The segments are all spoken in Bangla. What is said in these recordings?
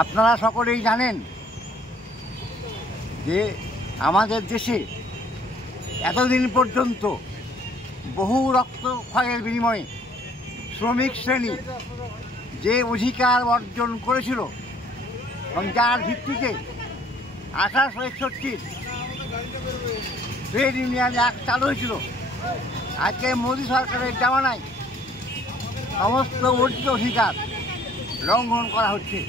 আপনারা সকলেই জানেন যে আমাদের দেশে এতদিন পর্যন্ত বহু রক্তক্ষয়ের বিনিময়ে শ্রমিক শ্রেণী যে অধিকার অর্জন করেছিল এবং যার ভিত্তিতে 1861 ট্রেড ইউনিয়ন অ্যাক্ট চালু হয়েছিল, আজকে মোদী সরকারের জামানায় সমস্ত অর্জিত অধিকার লঙ্ঘন করা হচ্ছে।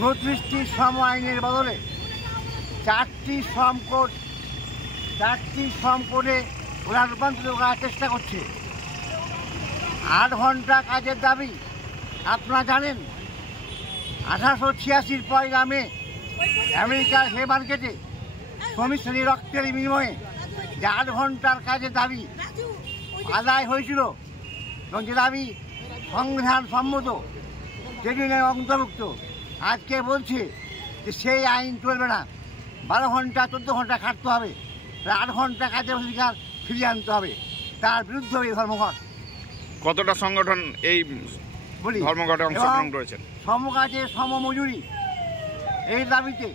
29টি শ্রম আইনের বদলে 4টি শ্রম কোডে ওরা রূপান্তরিত করার চেষ্টা করছে। 8 ঘন্টা কাজের দাবি আপনারা জানেন 1886 পয়লা মে আমেরিকার হে মার্কেটে শ্রমিক শ্রেণীর রক্তের বিনিময়ে যে 8 ঘন্টার কাজের দাবি আদায় হয়েছিল এবং যে দাবি সংবিধান সম্মত যেদিনে অন্তর্ভুক্ত, আজকে বলছে যে সেই আইন চলবে না, 12 ঘন্টা 14 ঘন্টা খাটতে হবে, 8 ঘন্টা কাজের অধিকার ফিরিয়ে আনতে হবে। তার বিরুদ্ধে এই ধর্মঘট। কতটা সংগঠন এই ধর্মঘটে অংশগ্রহণ করেছেন? সমকাজে সমমজুরি এই দাবিতে,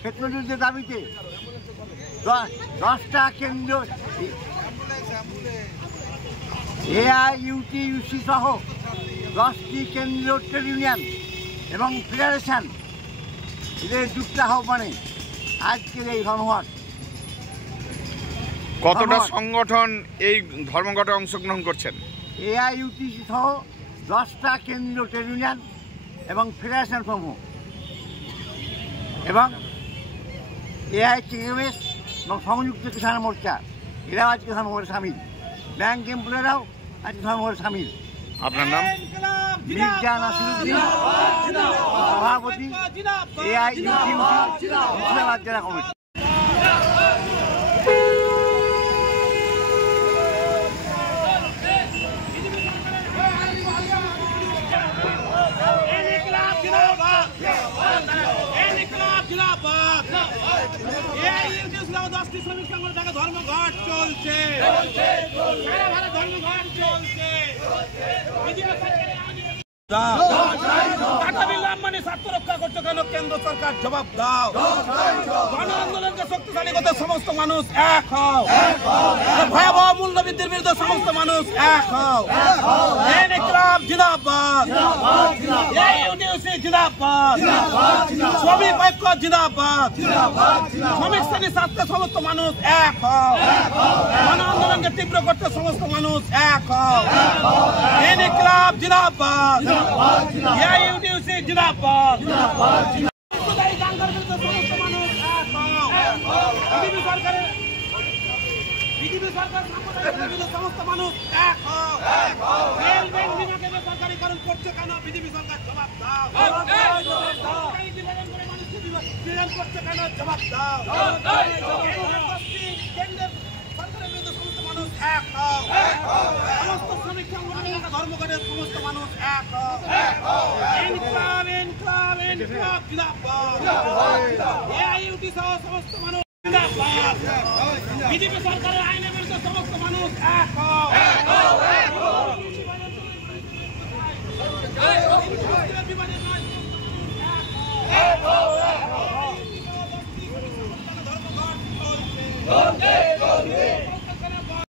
ক্ষেত্রযুদ্ধের দাবিতে 10টা কেন্দ্র AIUTUC সহ 10টি কেন্দ্রীয় ট্রেড ইউনিয়ন এবং ফেডারেশন এদের যুক্ত আহ্বানে আজকের এই ধর্মঘট। কতটা সংগঠন এই ধর্মঘটে অংশগ্রহণ করছেন? AIUTC সহ 10টা কেন্দ্রীয় ট্রেড ইউনিয়ন এবং ফেডারেশন সমূহ এবং AIKMS এবং সংযুক্ত কিষাণ মোর্চা এরাও আজকে ধর্মঘটে সামিল। ব্যাংক এমপ্লয়িরাও আজকে ধর্মঘটে সামিল। আপনার নাম? মির্জা নাসিরুদ্দিন, সভাপতি AIUTUC মুর্শিদাবাদ জেলা কমিটি। ধর্মঘট চলছে, ধর্মঘট চলছে। টাটা বিল আম্বানি স্বার্থ রক্ষা করছো কেন? কেন্দ্র সরকার জবাব দাও। গণ আন্দোলনকে শক্তিশালী করতে সমস্ত মানুষ এক হও। ভয়াবহ মূল্যবৃদ্ধির বিরুদ্ধে সমস্ত মানুষ এক হও। ইনকিলাব জিন্দাবাদ, AIUTUC জিন্দাবাদ, শ্রমিক ঐক্য জিন্দাবাদ, শ্রমিক শ্রেণীর স্বার্থে সমস্ত মানুষ এক হও। গণ আন্দোলনকে তীব্র করতে সমস্ত মানুষ এক হও। ইনকিলাব জিন্দাবাদ, AIUTUC জিন্দাবাদ। বিজেপি সরকার সমস্ত মানুষ এক হও। রেল ব্যাংক বিভাগের সরকারিকরণ করছে কেন? বিজেপি সরকার জবাব দাও। করছে কেন? জবাব দাও। কেন্দ্রের সরকারের বিরুদ্ধে সমস্ত মানুষ এক হও। সমস্ত শ্রমিক সংগঠনের ধর্মঘটের সমস্ত মানুষ এক হও। ইনকিলাব ইনকিলাব ইনকিলাব জিন্দাবাদ, AIUTC সহ সমস্ত মানুষ জিন্দাবাদ। বিজেপি সরকারের আইনের বিরুদ্ধে সমস্ত মানুষ এক হও।